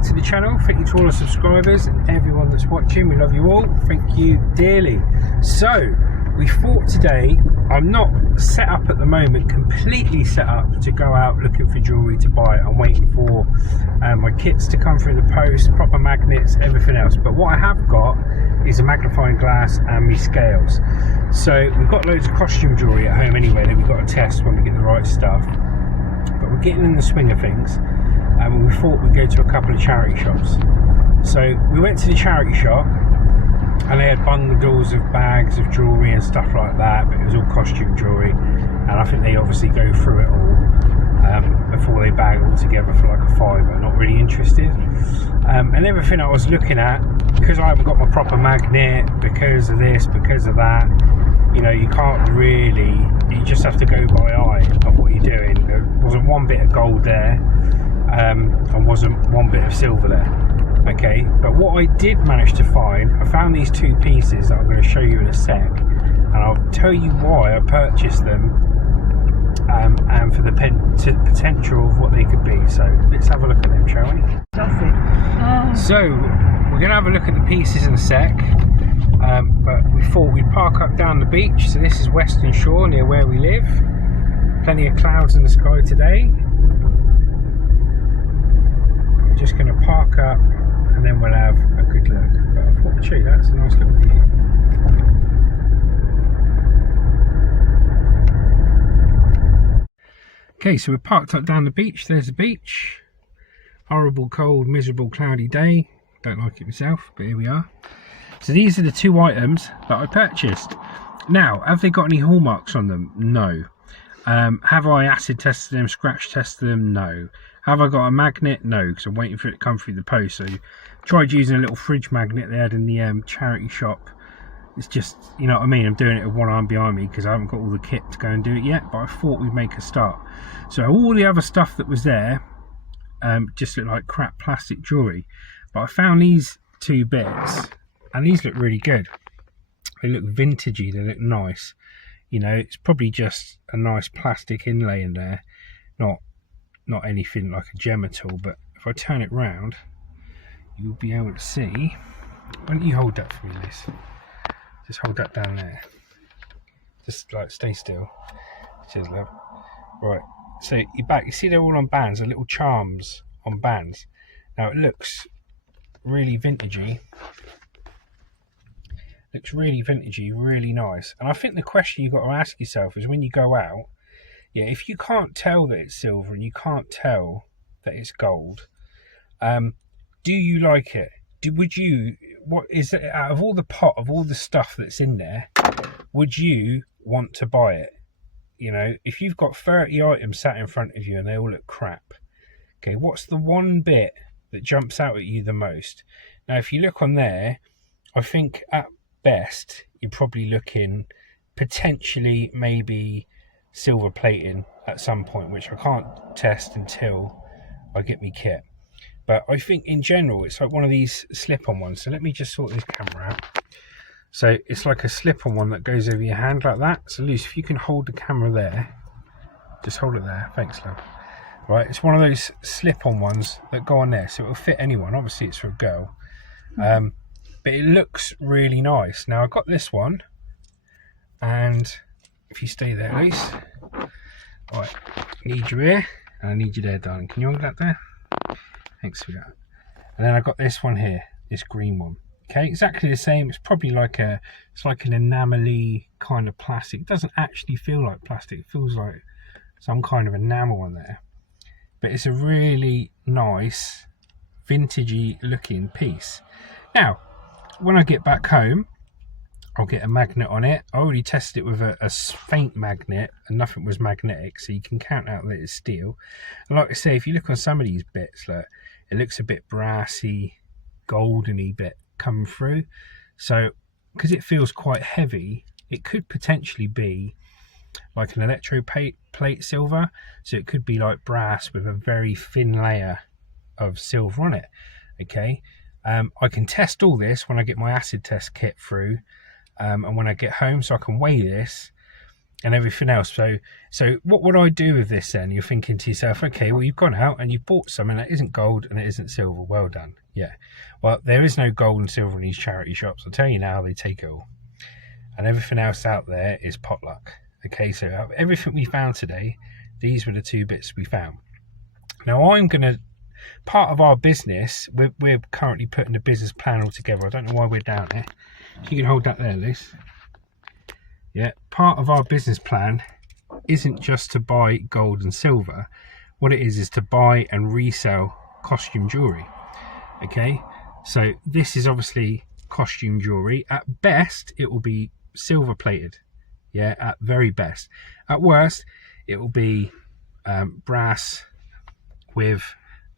back to the channel. Thank you to all the subscribers and everyone that's watching. We love you all. Thank you dearly. So we thought today, I'm not set up at the moment, completely set up to go out looking for jewellery to buy. I'm waiting for my kits to come through the post, proper magnets, everything else. But what I have got is a magnifying glass and me scales. So we've got loads of costume jewellery at home anyway that we've got to test when we get the right stuff. But we're getting in the swing of things. And we thought we'd go to a couple of charity shops. So we went to the charity shop and they had bundles of bags of jewellery and stuff like that, but it was all costume jewellery, and I think they obviously go through it all before they bag it all together for like a fiver. Not really interested. And everything I was looking at, because I haven't got my proper magnet, because of this, because of that, you know, you can't really, you just have to go by eye of what you're doing. There wasn't one bit of gold there. And wasn't one bit of silver there. Okay, but what I did manage to find, I found these two pieces that I'm going to show you in a sec, and I'll tell you why I purchased them, and for the potential of what they could be. So let's have a look at them, shall we? So we're going to have a look at the pieces in a sec, but we thought we'd park up down the beach. So this is Western Shore, near where we live. Plenty of clouds in the sky today. Just going to park up and then we'll have a good look. But I thought, gee, that's a nice little view. Okay, so we're parked up down the beach. There's the beach. Horrible, cold, miserable, cloudy day. Don't like it myself, but here we are. So these are the two items that I purchased. Now, have they got any hallmarks on them? No. Have I acid tested them, scratch tested them? No. Have I got a magnet? No, because I'm waiting for it to come through the post. So tried using a little fridge magnet they had in the charity shop. It's just, you know what I mean, I'm doing it with one arm behind me because I haven't got all the kit to go and do it yet, but I thought we'd make a start. So all the other stuff that was there just looked like crap plastic jewellery, but I found these two bits and these look really good. They look vintagey, they look nice. You know, it's probably just a nice plastic inlay in there, not anything like a gem at all. But if I turn it round, you'll be able to see. Why don't you hold that for me, Liz? Just hold that down there. Just like stay still. Cheers, love. Right, so you're back. You see they're all on bands, the little charms on bands. Now it looks really vintagey. Looks really vintagey, really nice. And I think the question you've got to ask yourself is when you go out, yeah, if you can't tell that it's silver and you can't tell that it's gold, do you like it? Would you, what is it, out of all the pot of all the stuff that's in there, would you want to buy it? You know, if you've got 30 items sat in front of you and they all look crap, okay, what's the one bit that jumps out at you the most? Now, if you look on there, I think at best you're probably looking potentially maybe silver plating at some point, which I can't test until I get me kit. But I think in general it's like one of these slip-on ones. So let me just sort this camera out. So it's like a slip-on one that goes over your hand like that. So Luce, if you can hold the camera there, just hold it there. Thanks, love. Right, it's one of those slip-on ones that go on there, so it'll fit anyone. Obviously it's for a girl, but it looks really nice. Now I've got this one, and if you stay there, Luce. Right, I need you here, and I need you there, darling. Can you hold that there? Thanks for that. And then I got this one here, this green one. Okay, exactly the same. It's probably like it's like an enamel-y kind of plastic. It doesn't actually feel like plastic. It feels like some kind of enamel on there. But it's a really nice, vintagey looking piece. Now, when I get back home, I'll get a magnet on it. I already tested it with a faint magnet and nothing was magnetic, so you can count out that it's steel. And like I say, if you look on some of these bits, look, it looks a bit brassy, goldeny bit coming through. So because it feels quite heavy, it could potentially be like an electroplate silver. So it could be like brass with a very thin layer of silver on it. Okay, I can test all this when I get my acid test kit through. And when I get home, so I can weigh this and everything else. So what would I do with this then? You're thinking to yourself, okay, well, you've gone out and you've bought something that isn't gold and it isn't silver. Well done. Yeah. Well, there is no gold and silver in these charity shops. I'll tell you now, they take it all. And everything else out there is potluck. Okay, so out of everything we found today, these were the 2 bits we found. Now part of our business, we're currently putting a business plan all together. I don't know why we're down there. If you can hold that there, Liz. Yeah, part of our business plan isn't just to buy gold and silver. What it is to buy and resell costume jewellery. Okay, so this is obviously costume jewellery. At best, it will be silver plated. Yeah, at very best. At worst, it will be brass with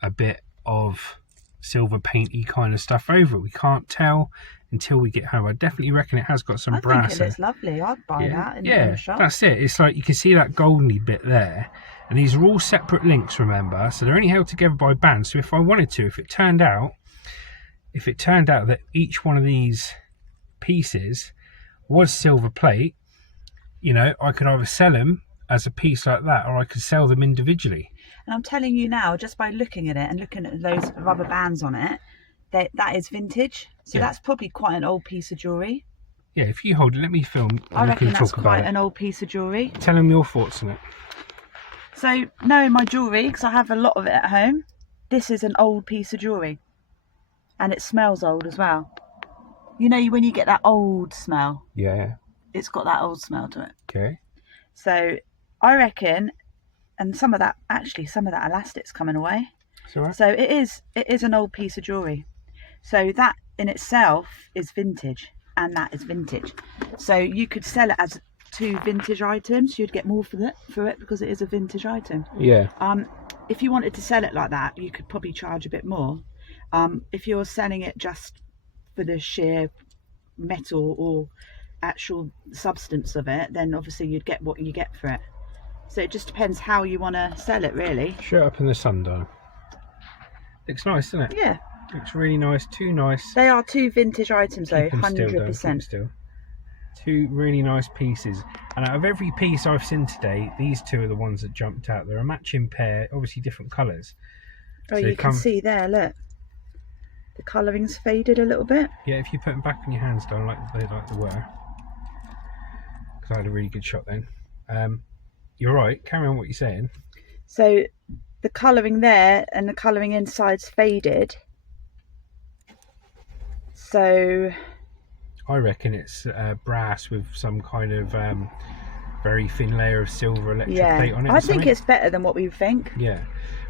a bit of silver painty kind of stuff over it. We can't tell until we get home. I definitely reckon it has got some brass. I think it looks lovely. I'd buy that in the shop. That's it. It's like you can see that goldeny bit there, and these are all separate links, remember, so they're only held together by bands. So if I wanted to, if it turned out that each one of these pieces was silver plate, you know, I could either sell them as a piece like that, or I could sell them individually. And I'm telling you now, just by looking at it and looking at those rubber bands on it, that is vintage. So that's probably quite an old piece of jewellery. Yeah, if you hold it, let me film. I reckon that's quite an old piece of jewellery. Tell them your thoughts on it. So, knowing my jewellery, because I have a lot of it at home, this is an old piece of jewellery. And it smells old as well. You know when you get that old smell? Yeah. It's got that old smell to it. Okay. So, I reckon, and some of that elastic's coming away. Right. So it is an old piece of jewellery. So that in itself is vintage, and that is vintage. So you could sell it as 2 vintage items. You'd get more for it because it is a vintage item. Yeah. If you wanted to sell it like that, you could probably charge a bit more. If you're selling it just for the sheer metal or actual substance of it, then obviously you'd get what you get for it. So it just depends how you want to sell it, really. Shirt up in the sun, darling. Looks nice, doesn't it? Yeah. Looks really nice. 2 nice. They are 2 vintage items, though. 100%. Still. 2 really nice pieces. And out of every piece I've seen today, these 2 are the ones that jumped out. They're a matching pair, obviously different colours. Oh, so you can see there, look. The colouring's faded a little bit. Yeah, if you put them back on your hands, darling, like they were. Because I had a really good shot then. You're right. Carry on what you're saying. So the colouring there and the colouring inside's faded. So I reckon it's brass with some kind of very thin layer of silver electric plate on it. I think it's better than what we think. Yeah,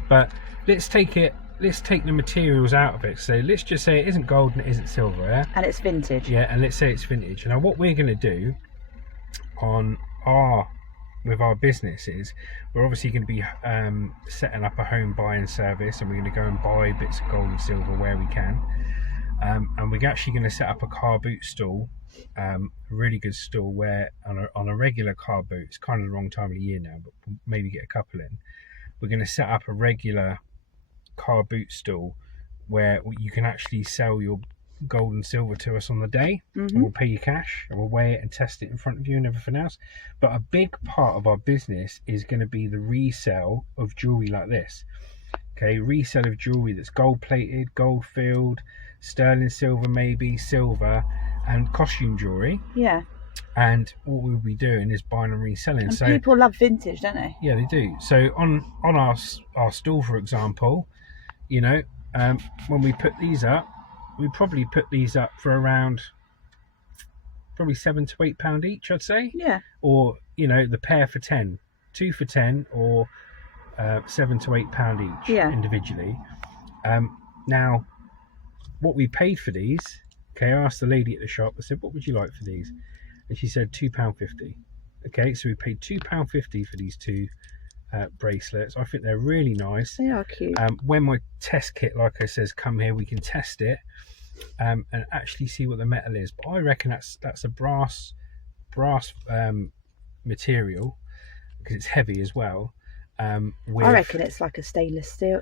but let's take the materials out of it. So let's just say it isn't gold and it isn't silver, yeah? And it's vintage. Yeah, and let's say it's vintage. Now what we're going to do with our business is we're obviously going to be setting up a home buying service, and we're going to go and buy bits of gold and silver where we can, and we're actually going to set up a car boot stall, a really good stall where on a regular car boot, it's kind of the wrong time of the year now, but we'll maybe get a couple in. We're going to set up a regular car boot stall where you can actually sell your gold and silver to us on the day, and we'll pay you cash, and we'll weigh it and test it in front of you and everything else. But a big part of our business is going to be the resale of jewelry like this. Okay, resale of jewelry that's gold plated, gold filled, sterling silver, maybe silver, and costume jewelry. Yeah. And what we'll be doing is buying and reselling. And so people love vintage, don't they? Yeah, they do. So on our stall, for example, you know, when we put these up, we probably put these up for around probably £7 to £8 each, I'd say. Yeah. Or, you know, the pair for 10, 2 for 10, or £7 to £8 each individually. Now, what we paid for these, okay, I asked the lady at the shop, I said, what would you like for these? And she said £2.50. Okay, so we paid £2.50 for these 2 bracelets. I think they're really nice. They are cute. When my test kit, like I says, come here, we can test it and actually see what the metal is. But I reckon that's a brass material, because it's heavy as well. With, I reckon it's like a stainless steel,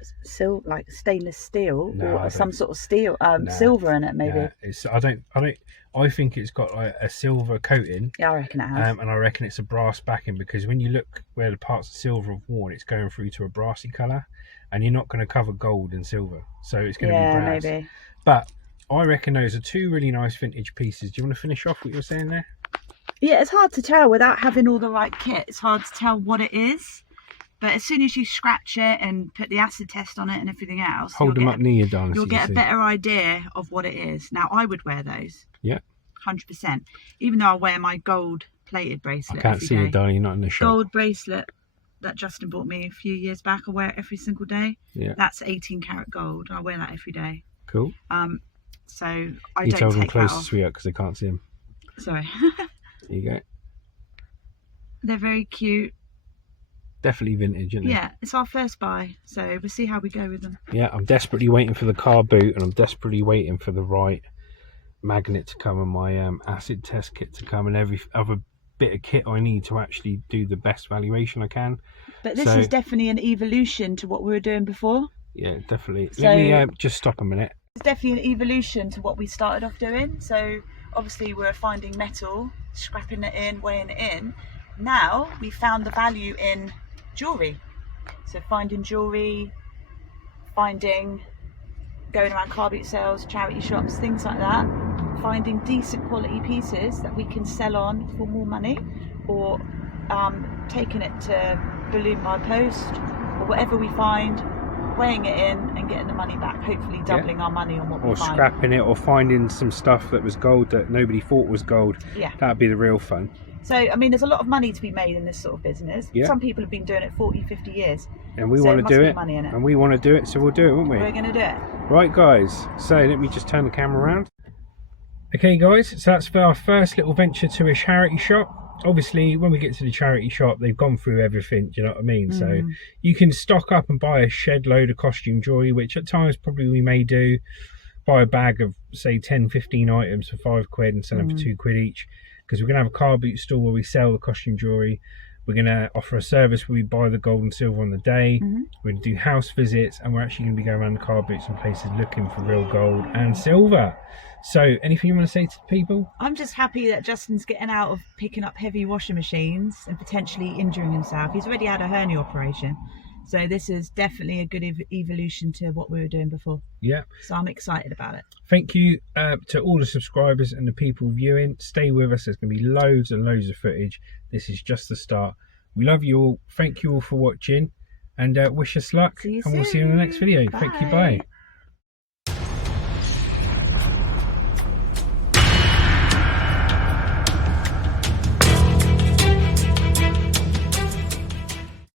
no, or some sort of steel, nah, silver in it, maybe. nah, it's I think it's got like a silver coating. Yeah, I reckon it has. And I reckon it's a brass backing, because when you look where the parts of silver have worn, it's going through to a brassy colour, and you're not going to cover gold and silver, so it's going to be brass. Maybe. But I reckon those are two really nice vintage pieces. Do you want to finish off what you're saying there? Yeah, it's hard to tell without having all the right kit. It's hard to tell what it is. But as soon as you scratch it and put the acid test on it and everything else, Hold them up near you, darling. You'll get a better idea of what it is. Now, I would wear those. Yeah. 100%. Even though I wear my gold plated bracelet. I can't see it, darling. You're not in the shop. Gold bracelet that Justin bought me a few years back. I wear it every single day. Yeah. That's 18 karat gold. I wear that every day. Cool. So I you don't take tell them closer, that off. sweetheart, because they can't see them. Sorry. There you go. They're very cute. Definitely vintage, isn't it? Yeah, it's our first buy, so we'll see how we go with them. Yeah, I'm desperately waiting for the car boot, and I'm desperately waiting for the right magnet to come, and my acid test kit to come, and every other bit of kit I need to actually do the best valuation I can. But this is definitely an evolution to what we were doing before. Yeah, definitely. So, let me just stop a minute. It's definitely an evolution to what we started off doing. So obviously we're finding metal, scrapping it in, weighing it in. Now we found the value in jewellery. So finding jewellery, going around car boot sales, charity shops, things like that, finding decent quality pieces that we can sell on for more money, or taking it to balloon by post, or whatever we find, weighing it in and getting the money back, hopefully doubling our money on what we find. Or scrapping it, or finding some stuff that was gold that nobody thought was gold. Yeah. That'd be the real fun. So, I mean, there's a lot of money to be made in this sort of business. Yeah. Some people have been doing it 40, 50 years. And we want to do it. Money in it. And we want to do it, so we'll do it, won't we? We're going to do it. Right, guys. So, let me just turn the camera around. Okay, guys. So, that's for our first little venture to a charity shop. Obviously, when we get to the charity shop, they've gone through everything, do you know what I mean? So, you can stock up and buy a shed load of costume jewellery, which at times probably we may do. Buy a bag of, say, 10, 15 items for £5 and sell them for £2 each. Because we're going to have a car boot store where we sell the costume jewellery. We're going to offer a service where we buy the gold and silver on the day. We're going to do house visits, and we're actually going to be going around the car boots and places looking for real gold and silver. So, anything you want to say to the people? I'm just happy that Justin's getting out of picking up heavy washing machines and potentially injuring himself. He's already had a hernia operation. So this is definitely a good evolution to what we were doing before. Yeah. So I'm excited about it. Thank you to all the subscribers and the people viewing. Stay with us. There's going to be loads and loads of footage. This is just the start. We love you all. Thank you all for watching. And wish us luck. And we'll see you in the next video. Bye. Thank you. Bye.